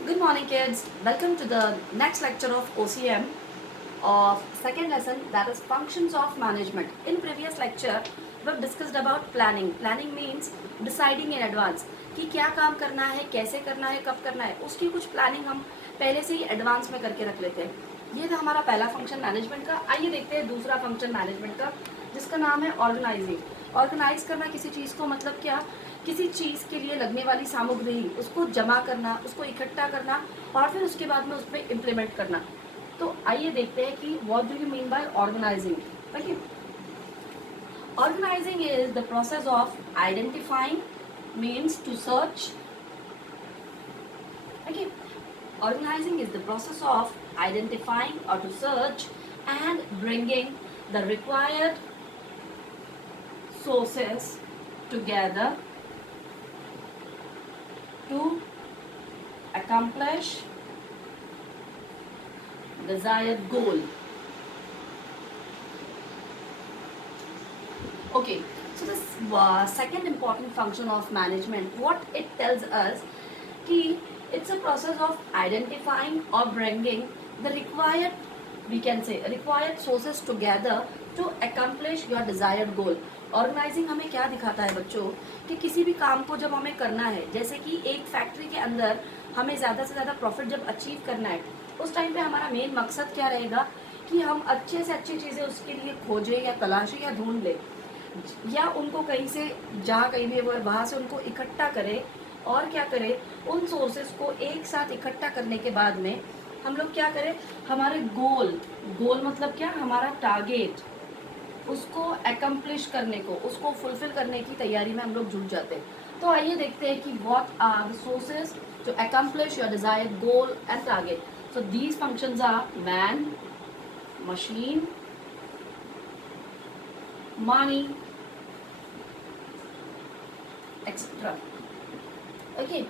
Good morning, kids. Welcome to the next lecture of OCM of second lesson, that is functions of management. In previous lecture, we've discussed about planning. Planning means deciding in advance कि क्या काम करना है, कैसे करना है, कब करना है. उसकी कुछ प्लानिंग हम पहले से ही एडवांस में करके रख लेते हैं. ये था हमारा पहला फंक्शन मैनेजमेंट का. आइए देखते हैं दूसरा फंक्शन मैनेजमेंट का, जिसका नाम है ऑर्गेनाइजिंग. ऑर्गेनाइज करना किसी चीज़ को, मतलब क्या, किसी चीज़ के लिए लगने वाली सामग्री उसको जमा करना, उसको इकट्ठा करना और फिर उसके बाद में उस पर इम्प्लीमेंट करना. तो आइए देखते हैं कि what do you mean by organizing. Okay, organizing is the process of identifying, means to search. Okay, organizing is the process of identifying or to search and bringing the required sources together to accomplish desired goal. Okay, so this second important function of management, what it tells us कि it's a process of identifying or bringing the required, we can say required sources together to accomplish your desired goal. Organizing हमें क्या दिखाता है बच्चों, कि किसी भी काम को जब हमें करना है, जैसे कि एक फैक्ट्री के अंदर हमें ज़्यादा से ज़्यादा प्रॉफिट जब अचीव करना है, उस टाइम पे हमारा मेन मकसद क्या रहेगा कि हम अच्छे से अच्छी चीज़ें उसके लिए खोजें या तलाशें या ढूंढ लें, या उनको कहीं से, जहाँ कहीं भी वो है वहाँ से उनको इकट्ठा करें. और क्या करें, उन सोर्सेस को एक साथ इकट्ठा करने के बाद में हम लोग क्या करें, हमारे गोल, गोल मतलब क्या, हमारा टारगेट, उसको एकम्प्लिश करने को, उसको फुलफिल करने की तैयारी में हम लोग जुट जाते हैं. तो आइए देखते हैं कि what are the sources to accomplish your desired goal and target. So these functions are man, machine, money, etc. Okay,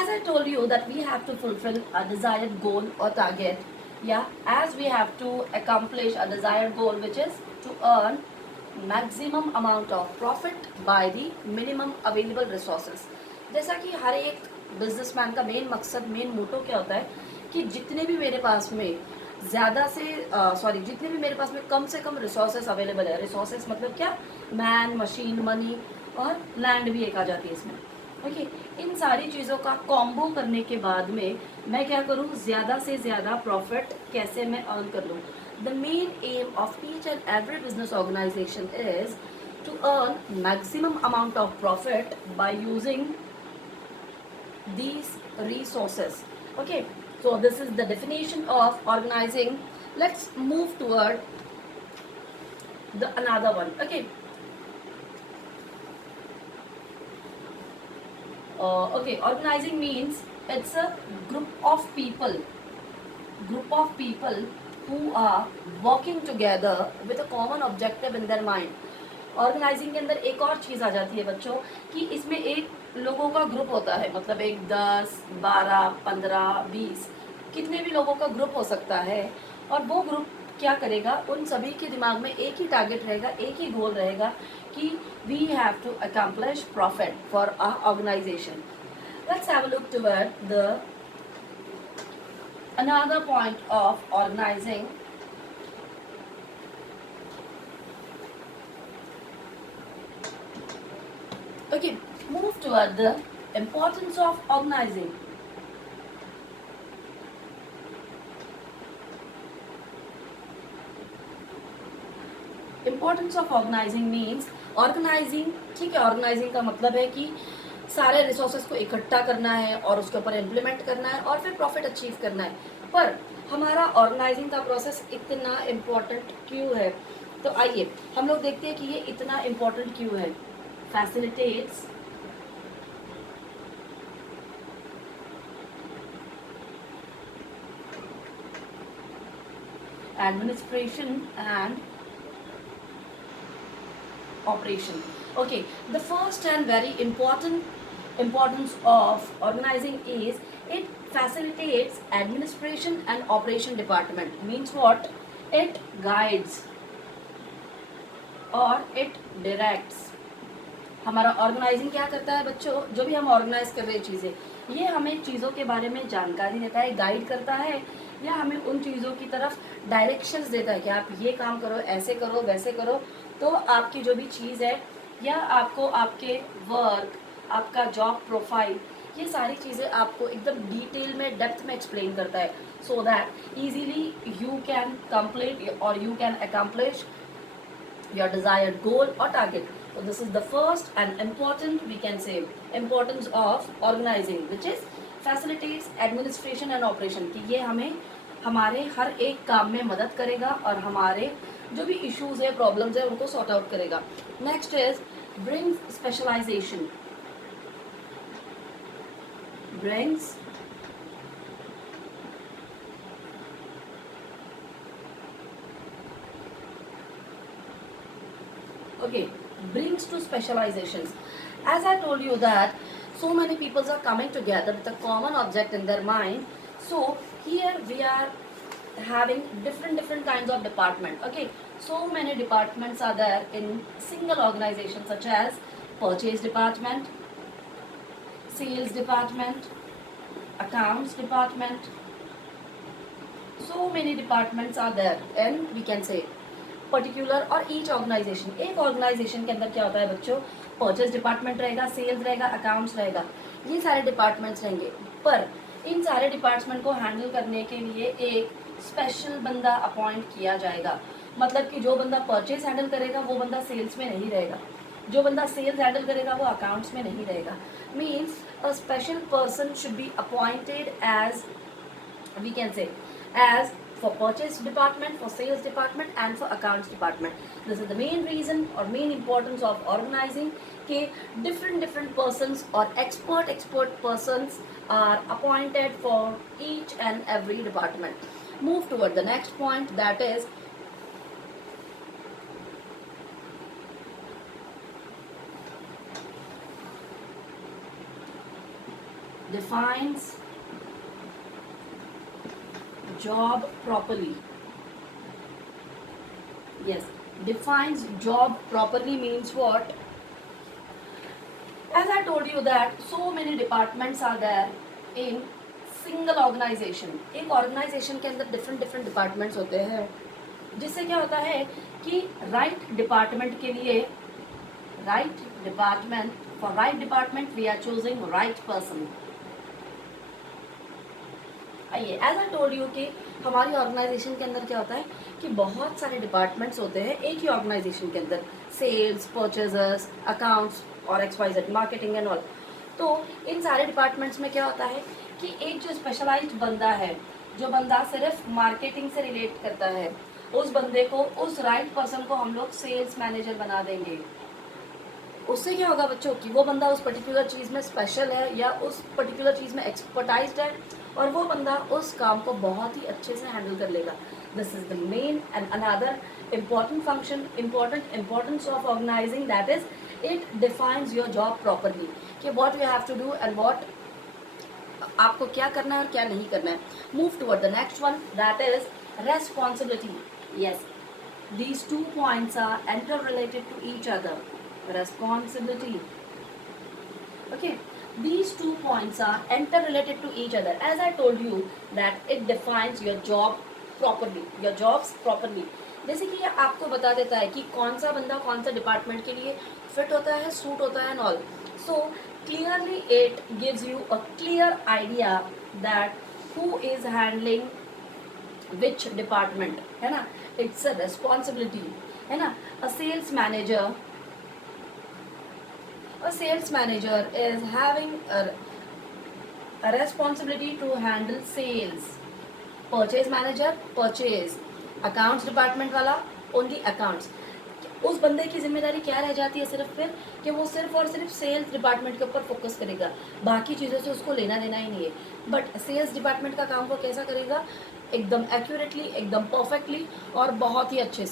as I told you that we have to fulfill a desired goal or target. Yeah, as we have to accomplish a desired goal, which is to earn maximum amount of profit by the minimum available resources. जैसा कि हर एक बिजनेसमैन का मेन मकसद, main motto क्या होता है कि जितने भी मेरे पास में ज़्यादा से जितने भी मेरे पास में कम से कम रिसोर्सेस अवेलेबल है. रिसोर्सेस मतलब क्या, मैन, मशीन, मनी और लैंड भी एक आ जाती है इसमें. ओके, इन सारी चीज़ों का कॉम्बो करने के बाद में मैं क्या करूँ, ज़्यादा से ज़्यादा प्रॉफिट कैसे मैं अर्न कर लूँ. The main aim of each and every business organization is to earn maximum amount of profit by using these resources. Okay, so this is the definition of organizing. Let's move toward the another one. Okay, okay, organizing means it's a group of people who are working together with a common objective in their mind. Organizing के अंदर एक और चीज़ आ जाती है बच्चों, कि इसमें एक लोगों का ग्रुप होता है, मतलब एक 10, 12, 15, 20, कितने भी लोगों का ग्रुप हो सकता है. और वो ग्रुप क्या करेगा, उन सभी के दिमाग में एक ही टारगेट रहेगा, एक ही गोल रहेगा कि we have to accomplish profit for a organization. Let's have a look toward the another point of organizing. Okay, move toward the importance of organizing. Importance of organizing means organizing, ठीक है, organizing का मतलब है कि सारे रिसोर्सेज को इकट्ठा करना है और उसके ऊपर इम्प्लीमेंट करना है और फिर प्रॉफिट अचीव करना है. पर हमारा ऑर्गेनाइजिंग का प्रोसेस इतना इम्पोर्टेंट क्यों है, तो आइए हम लोग देखते हैं कि ये इतना इम्पोर्टेंट क्यों है. Facilitates administration and operation. Okay, the first and very importance of organizing is it facilitates administration and operation department. Means what, it guides और it directs. हमारा ऑर्गेनाइजिंग क्या करता है बच्चों, जो भी हम ऑर्गेनाइज कर रहे हैं चीज़ें, ये हमें चीज़ों के बारे में जानकारी देता है, गाइड करता है, या हमें उन चीज़ों की तरफ डायरेक्शंस देता है कि आप ये काम करो, ऐसे करो, वैसे करो, तो आपकी जो भी चीज़ है या आपको आपके वर्क, आपका जॉब प्रोफाइल, ये सारी चीज़ें आपको एकदम डिटेल में, डेप्थ में एक्सप्लेन करता है, so that easily you can complete और you can accomplish your desired goal or target. So this is the first and important, we can say, importance of organizing, which is facilitates administration and operation, कि ये हमें हमारे हर एक काम में मदद करेगा और हमारे जो भी इश्यूज है, प्रॉब्लम्स है, उनको सॉर्ट आउट करेगा. Next is brings specialization. Brings okay, brings to specializations. As I told you that so many people are coming together with a common object in their mind, so here we are having different kinds of department. Okay, so many departments are there in single organization, such as purchase department, sales department, accounts department. So many departments are there, and we can say particular और each organisation. एक ऑर्गेनाइजेशन के अंदर क्या होता है बच्चों, purchase department रहेगा, सेल्स रहेगा, अकाउंट्स रहेगा, ये सारे डिपार्टमेंट्स रहेंगे. पर इन सारे डिपार्टमेंट को हैंडल करने के लिए एक स्पेशल बंदा अपॉइंट किया जाएगा. मतलब कि जो बंदा परचेज हैंडल करेगा वो बंदा सेल्स में नहीं रहेगा, जो बंदा सेल्स हैंडल करेगा वो अकाउंट्स में नहीं रहेगा. Means a special person should be appointed as, we can say, as for purchase department, for sales department and for accounts department. This is the main reason or main importance of organizing ke different persons or expert persons are appointed for each and every department. Move toward the next point, that is defines job properly. Yes, defines job properly means what? As I told you that so many departments are there in single organization. एक organization के अंदर different departments होते हैं, जिससे क्या होता है कि right department के लिए right department, for right department we are choosing right person. आइए, एज आई टोल्ड यू कि हमारी ऑर्गेनाइजेशन के अंदर क्या होता है कि बहुत सारे डिपार्टमेंट्स होते हैं एक ही ऑर्गेनाइजेशन के अंदर, सेल्स, परचेजर्स, अकाउंट्स और XYZ, मार्केटिंग एंड ऑल. तो इन सारे डिपार्टमेंट्स में क्या होता है कि एक जो स्पेशलाइज्ड बंदा है, जो बंदा सिर्फ मार्केटिंग से रिलेट करता है, उस बंदे को, उस राइट पर्सन को हम लोग सेल्स मैनेजर बना देंगे. उससे क्या होगा बच्चों कि वो बंदा उस पर्टिकुलर चीज़ में स्पेशल है या उस पर्टिकुलर चीज़ में एक्सपर्टाइज्ड है और वो बंदा उस काम को बहुत ही अच्छे से हैंडल कर लेगा. This is the main and another important function, importance of organising, that is it defines your job properly, कि what you have to do and what आपको क्या करना है और क्या नहीं करना है. Move toward the next one, that is responsibility. Yes, these 2 points are interrelated to each other. Responsibility. Okay, these 2 points are interrelated to each other. As I told you that it defines your job properly, your jobs properly. जैसे कि ये आपको बता देता है कि कौन सा बंदा कौन सा डिपार्टमेंट के लिए फिट होता है, सूट होता है and all. So clearly it gives you a clear idea that who is handling which department, है ना. इट्स अ रेस्पॉन्सिबिलिटी, है ना. A sales manager, a sales manager is having a responsibility to handle sales. Purchase manager purchase, accounts department वाला only accounts. उस बंदे की जिम्मेदारी क्या रह जाती है सिर्फ फिर कि वो सिर्फ और सिर्फ सेल्स डिपार्टमेंट के ऊपर फोकस करेगा, बाकी चीज़ों से उसको लेना देना ही नहीं है. बट सेल्स डिपार्टमेंट का काम वो कैसा करेगा, एकदम एक्यूरेटली, एकदम परफेक्टली और बहुत ही अच्छे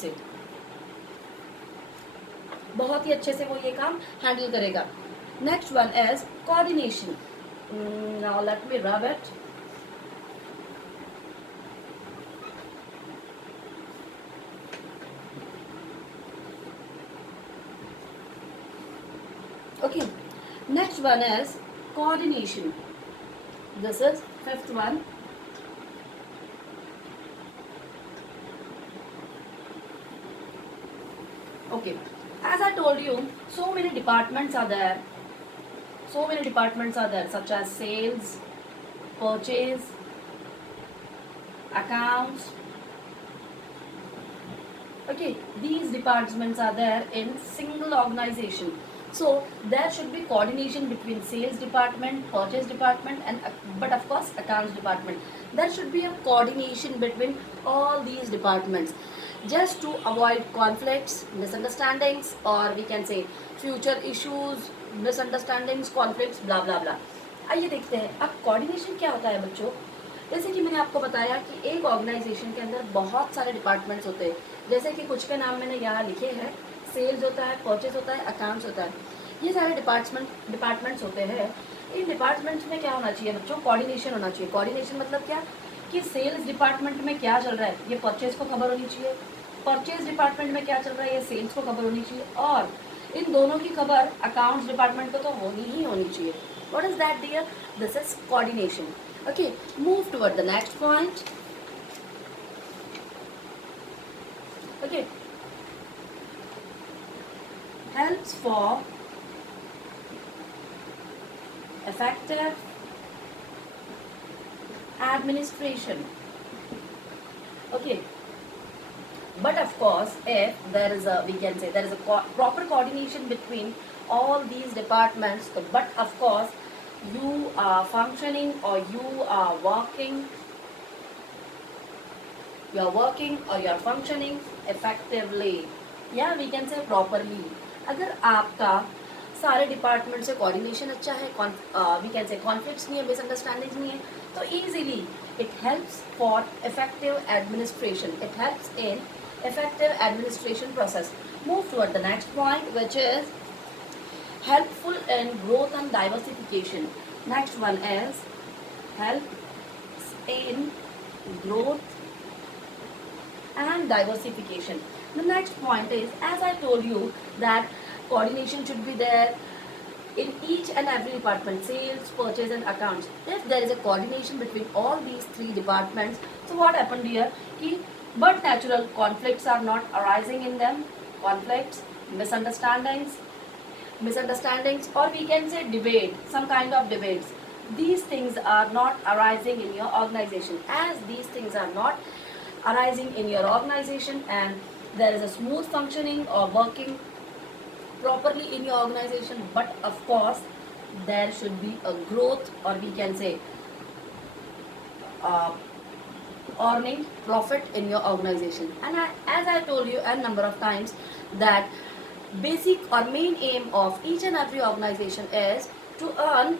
से वो ये काम हैंडल करेगा. Next one is coordination. Now let me rub it. Okay, next one is coordination. This is fifth one. Okay, as I told you, so many departments are there. So many departments are there, such as sales, purchase, accounts. Okay, these departments are there in single organization. So there should be coordination between sales department, purchase department, and but of course accounts department. There should be a coordination between all these departments, just to avoid conflicts, misunderstandings, or we can say future issues, misunderstandings, conflicts, blah blah blah. आइए देखते हैं अब कोऑर्डिनेशन क्या होता है बच्चों। जैसे कि मैंने आपको बताया कि एक ऑर्गेनाइजेशन के अंदर बहुत सारे डिपार्टमेंट्स होते हैं, जैसे कि कुछ के नाम मैंने यहाँ लिखे हैं। सेल्स होता है, परचेज होता है, अकाउंट्स होता है, ये सारे डिपार्टमेंट्स होते हैं। इन डिपार्टमेंट्स में क्या होना चाहिए बच्चों, कोऑर्डिनेशन होना चाहिए। कोऑर्डिनेशन मतलब क्या कि सेल्स डिपार्टमेंट में क्या चल रहा है ये परचेज को खबर होनी चाहिए, परचेज डिपार्टमेंट में क्या चल रहा है ये सेल्स को खबर होनी चाहिए, और इन दोनों की खबर अकाउंट्स डिपार्टमेंट को तो होनी ही होनी चाहिए। What is that dear, this is coordination. Okay, move toward the next point. Okay, helps for effective administration. Okay, but of course, if there is a, we can say there is a proper coordination between all these departments, but of course you are functioning or you are working, or you are functioning effectively, yeah we can say properly। अगर आपका सारे डिपार्टमेंट से कोऑर्डिनेशन अच्छा है, we can से कॉन्फ्लिक्ट्स नहीं है, मिसअंडरस्टैंडिंग्स नहीं है, तो easily it helps for effective administration, it helps in effective administration process. Move toward the next point which is helpful in growth and diversification। Next one is helps in growth and diversification। The next point is, as I told you, that coordination should be there in each and every department, sales, purchase and accounts। If there is a coordination between all these three departments, so what happened here ki, but natural conflicts are not arising in them, conflicts, misunderstandings, or we can say debate, some kind of debates, these things are not arising in your organization। As these things are not arising in your organization and there is a smooth functioning or working properly in your organization, but of course there should be a growth, or we can say uh, earning profit in your organization। And as I told you a number of times, that basic or main aim of each and every organization is to earn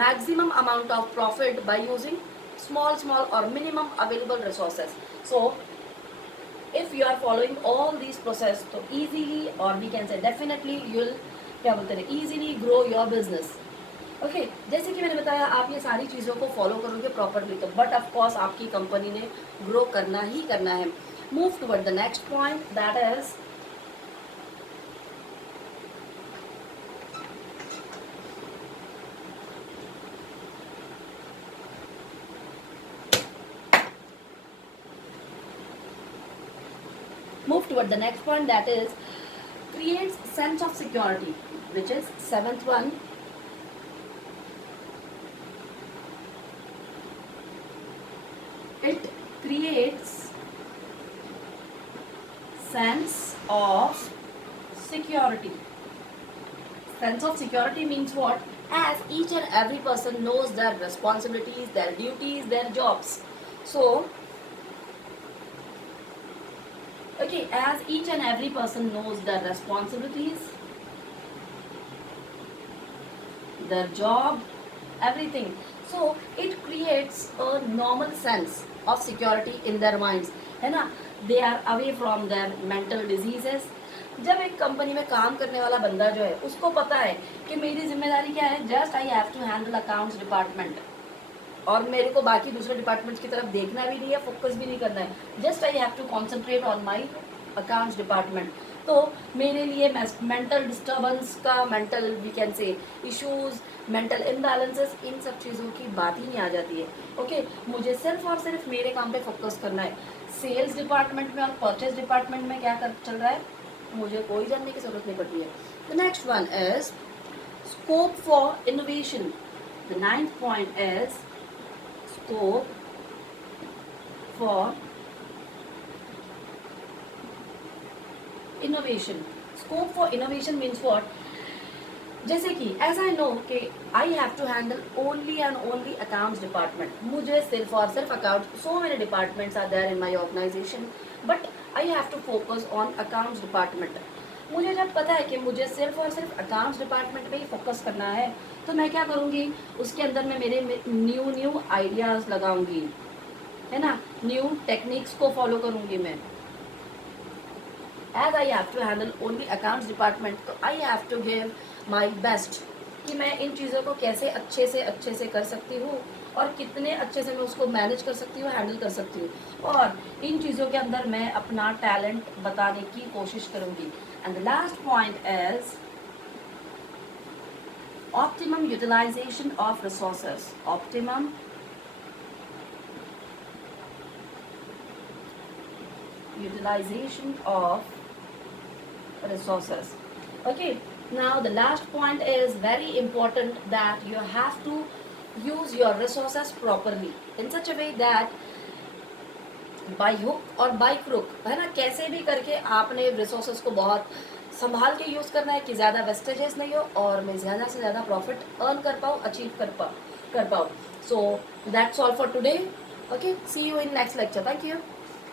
maximum amount of profit by using small or minimum available resources। So if you are following all these process, तो easily, or we can say definitely, you'll क्या बोलते हैं easily grow your business। Okay जैसे कि मैंने बताया, आप ये सारी चीज़ों को फॉलो करोगे प्रॉपरली तो बट ऑफ कोर्स आपकी कंपनी ने ग्रो करना ही करना है। Move toward the next point, that is move toward the next point, that is creates sense of security, which is seventh one। It creates sense of security। Sense of security means what? As each and every person knows their responsibilities, their duties, their jobs, so okay, as each and every person knows their responsibilities, their job, everything, so it creates a normal sense of security in their minds, है ना। they are away from their mental diseases। जब एक कंपनी में काम करने वाला बंदा जो है उसको पता है कि मेरी जिम्मेदारी क्या है, just I have to handle accounts department, और मेरे को बाकी दूसरे डिपार्टमेंट्स की तरफ देखना भी नहीं है, फोकस भी नहीं करना है, just I have to concentrate on my accounts department. तो मेरे लिए मेंटल डिस्टर्बेंस का, mental we can say issues, mental imbalances, इन सब चीज़ों की बात ही नहीं आ जाती है। ओके, मुझे सिर्फ और सिर्फ मेरे काम पे फोकस करना है। सेल्स डिपार्टमेंट में और परचेज डिपार्टमेंट में क्या कर चल रहा है मुझे कोई जानने की जरूरत नहीं पड़ती है। The next one is scope for innovation. The ninth point is scope for innovation. Scope for innovation means what? जैसे कि एज आई नो कि I have to handle only and only accounts department, मुझे सिर्फ और सिर्फ account, so many departments are there in my organization, but I have to focus on accounts department. मुझे जब पता है कि मुझे सिर्फ और सिर्फ अकाउंट्स डिपार्टमेंट पे ही फोकस करना है, तो मैं क्या करूँगी, उसके अंदर मैं मेरे न्यू आइडियाज़ लगाऊंगी, है ना, न्यू टेक्निक्स को फॉलो करूँगी मैं। As I have to handle only accounts department, तो I have to give my best कि मैं इन चीज़ों को कैसे अच्छे से कर सकती हूँ और कितने अच्छे से मैं उसको मैनेज कर सकती हूँ, हैंडल कर सकती हूँ, और इन चीज़ों के अंदर मैं अपना टैलेंट बताने की कोशिश करूँगी। And the last point is optimum utilization of resources. Optimum utilization of resources. Okay, now the last point is very important, that you have to use your resources properly in such a way that by hook और by crook, है ना, कैसे भी करके आपने रिसोर्सेज को बहुत संभाल के यूज़ करना है कि ज़्यादा वेस्टेजेस नहीं हो और मैं ज़्यादा से ज़्यादा प्रॉफिट अर्न कर पाऊँ, अचीव कर पाऊँ। So that's all for today. Okay, see you in next lecture. Thank you.